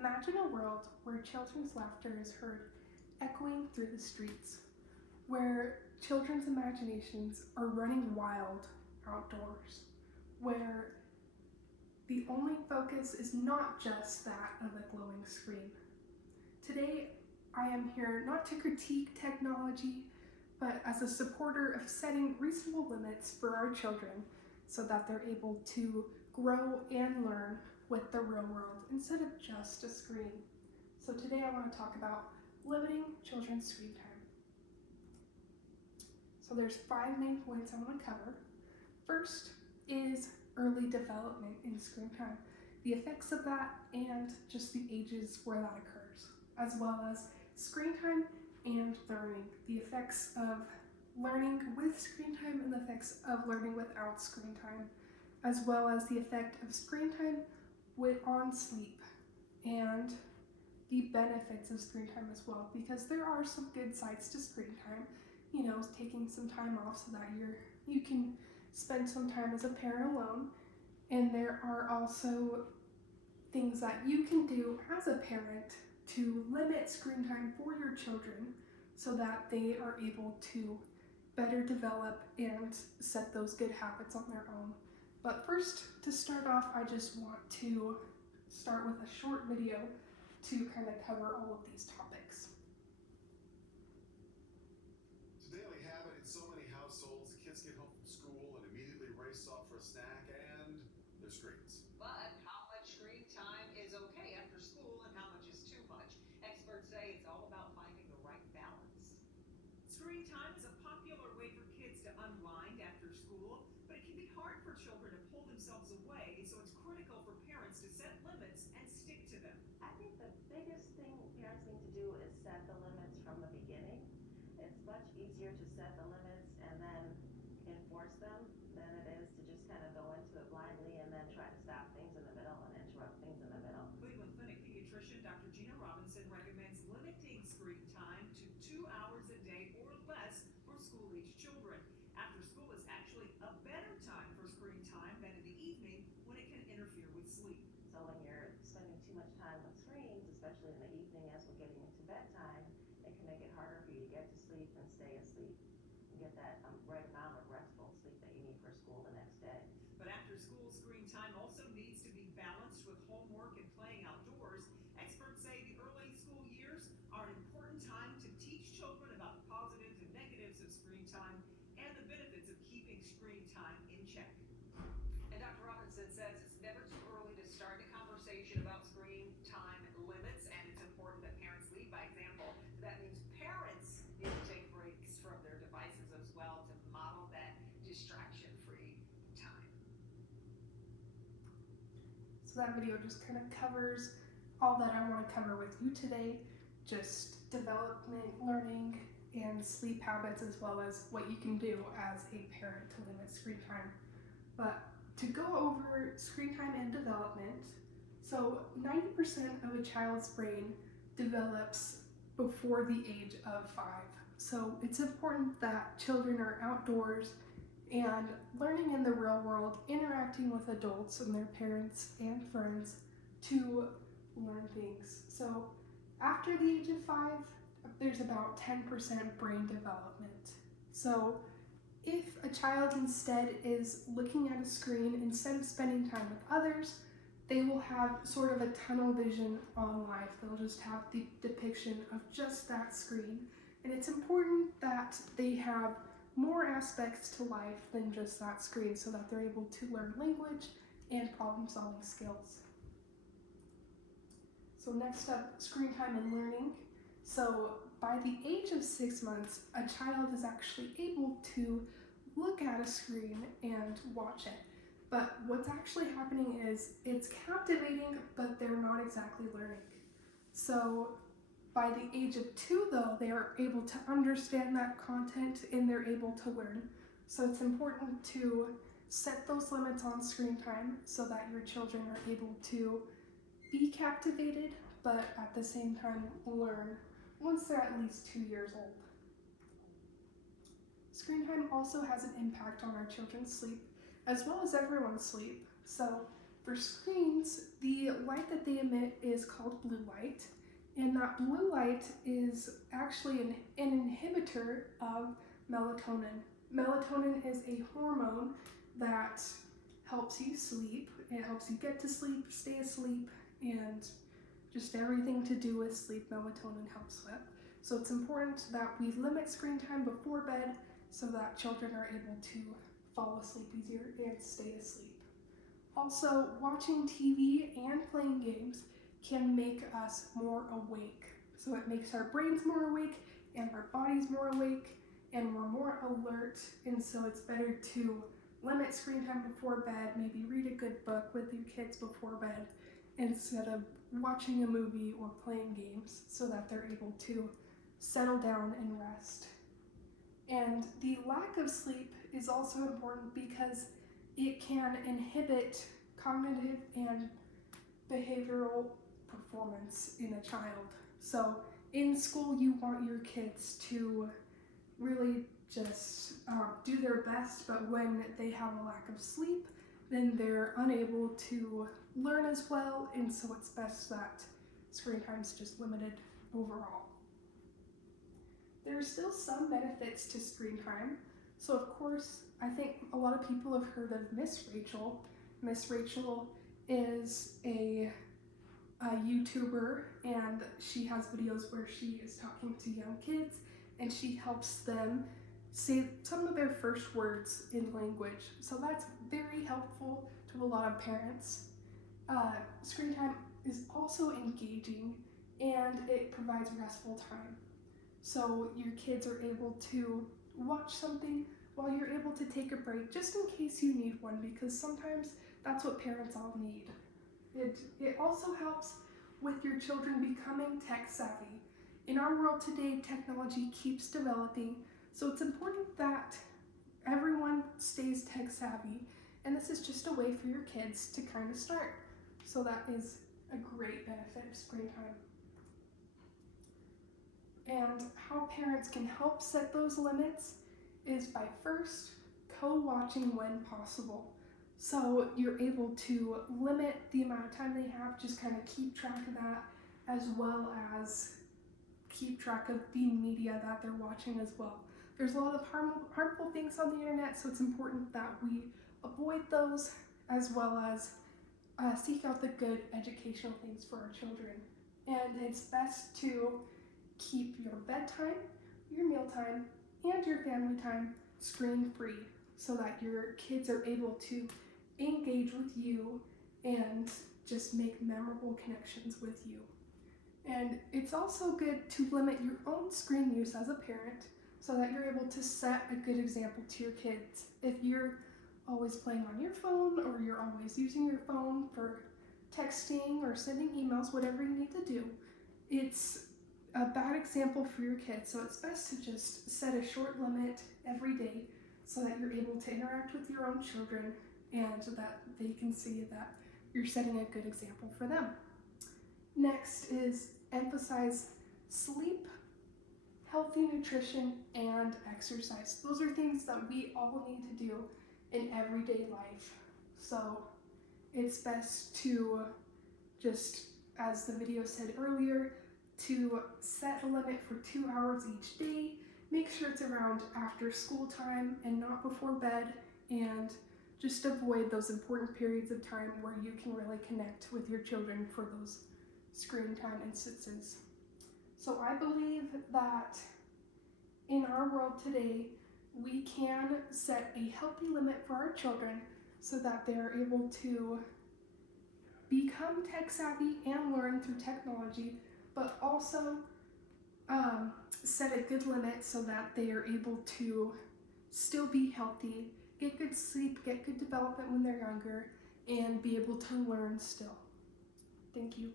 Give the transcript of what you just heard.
Imagine a world where children's laughter is heard echoing through the streets, where children's imaginations are running wild outdoors, where the only focus is not just that of a glowing screen. Today, I am here not to critique technology, but as a supporter of setting reasonable limits for our children so that they're able to grow and learn with the real world instead of just a screen. So today I want to talk about limiting children's screen time. So there's 5 main points I want to cover. First is early development in screen time, the effects of that and just the ages where that occurs, as well as screen time and learning, the effects of learning with screen time and the effects of learning without screen time, as well as the effect of screen time on sleep and the benefits of screen time as well, because there are some good sides to screen time, taking some time off so that you can spend some time as a parent alone, and there are also things that you can do as a parent to limit screen time for your children so that they are able to better develop and set those good habits on their own. But first, to start off, I just want to start with a short video to kind of cover all of these topics. It's a daily habit in so many households. The kids get home from school and immediately race off for a snack and their screens. But how much screen time is okay after school and how much is too much? Experts say it's all about finding the right balance. Screen time is a popular way for kids to unwind after school, but it can be hard for children to pull themselves away, so it's critical for parents to set limits and stick to them. I think the biggest thing parents need to do is set the limits from the beginning. It's much easier to set the limits and then enforce them than it is to just kind of go into it blindly and then try to stop things in the middle and interrupt things in the middle. Cleveland Clinic pediatrician Dr. Gina Robinson recommends limiting screen time to 2 hours a day or less for school-age children. After school is actually a better time for screen time than in the evening when it can interfere with sleep. So when you're spending too much time with screens, especially in the evening as we're getting into bedtime, it can make it harder for you to get to sleep and stay asleep and get that right amount of restful sleep that you need for school the next day. But after school screen time also needs to be balanced with homework and playing outdoors. Experts say the early school years are an important time to teach children about the positives and negatives of screen time and the benefits of keeping screen time in check. And Dr. Robinson says it's never too early to start a conversation about screen time limits, and it's important that parents lead by example. That means parents need to take breaks from their devices as well to model that distraction-free time. So that video just kind of covers all that I want to cover with you today, just development, learning, and sleep habits, as well as what you can do as a parent to limit screen time. But to go over screen time and development, so 90% of a child's brain develops before the age of 5. So it's important that children are outdoors and learning in the real world, interacting with adults and their parents and friends to learn things. So after the age of 5, there's about 10% brain development. So if a child instead is looking at a screen instead of spending time with others, they will have sort of a tunnel vision on life. They'll just have the depiction of just that screen. And it's important that they have more aspects to life than just that screen so that they're able to learn language and problem-solving skills. So next up, screen time and learning. So by the age of 6 months, a child is actually able to look at a screen and watch it. But what's actually happening is it's captivating, but they're not exactly learning. So by the age of 2, though, they are able to understand that content and they're able to learn. So it's important to set those limits on screen time so that your children are able to be captivated, but at the same time learn once they're at least 2 years old. Screen time also has an impact on our children's sleep, as well as everyone's sleep. So for screens, the light that they emit is called blue light, and that blue light is actually an inhibitor of melatonin. Melatonin is a hormone that helps you sleep. It helps you get to sleep, stay asleep, and just everything to do with sleep melatonin helps with. So it's important that we limit screen time before bed so that children are able to fall asleep easier and stay asleep. Also, watching TV and playing games can make us more awake. So it makes our brains more awake and our bodies more awake and we're more alert, and so it's better to limit screen time before bed, maybe read a good book with your kids before bed instead of watching a movie or playing games so that they're able to settle down and rest. And the lack of sleep is also important because it can inhibit cognitive and behavioral performance in a child. So in school, you want your kids to really just do their best, but when they have a lack of sleep, then they're unable to learn as well, and so it's best that screen time is just limited overall. There are still some benefits to screen time. So of course, I think a lot of people have heard of Miss Rachel. Miss Rachel is a YouTuber, and she has videos where she is talking to young kids and she helps them say some of their first words in language. So that's very helpful to a lot of parents. Screen time is also engaging and it provides restful time. So your kids are able to watch something while you're able to take a break, just in case you need one, because sometimes that's what parents all need. It also helps with your children becoming tech savvy. In our world today, technology keeps developing, so it's important that everyone stays tech savvy, and this is just a way for your kids to kind of start. So that is a great benefit of screen time. And how parents can help set those limits is by first co-watching when possible. So you're able to limit the amount of time they have, just kind of keep track of that, as well as keep track of the media that they're watching as well. There's a lot of harmful things on the internet, so it's important that we avoid those, as well as seek out the good educational things for our children. And it's best to keep your bedtime, your mealtime, and your family time screen free so that your kids are able to engage with you and just make memorable connections with you. And it's also good to limit your own screen use as a parent so that you're able to set a good example to your kids. If you're always playing on your phone or you're always using your phone for texting or sending emails, whatever you need to do, it's a bad example for your kids. So it's best to just set a short limit every day so that you're able to interact with your own children and so that they can see that you're setting a good example for them. Next is emphasize sleep, healthy nutrition, and exercise. Those are things that we all need to do in everyday life. So it's best to just, as the video said earlier, to set a limit for 2 hours each day. Make sure it's around after school time and not before bed, and just avoid those important periods of time where you can really connect with your children for those screen time instances. So I believe that in our world today, we can set a healthy limit for our children so that they're able to become tech savvy and learn through technology, but also set a good limit so that they are able to still be healthy, get good sleep, get good development when they're younger, and be able to learn still. Thank you.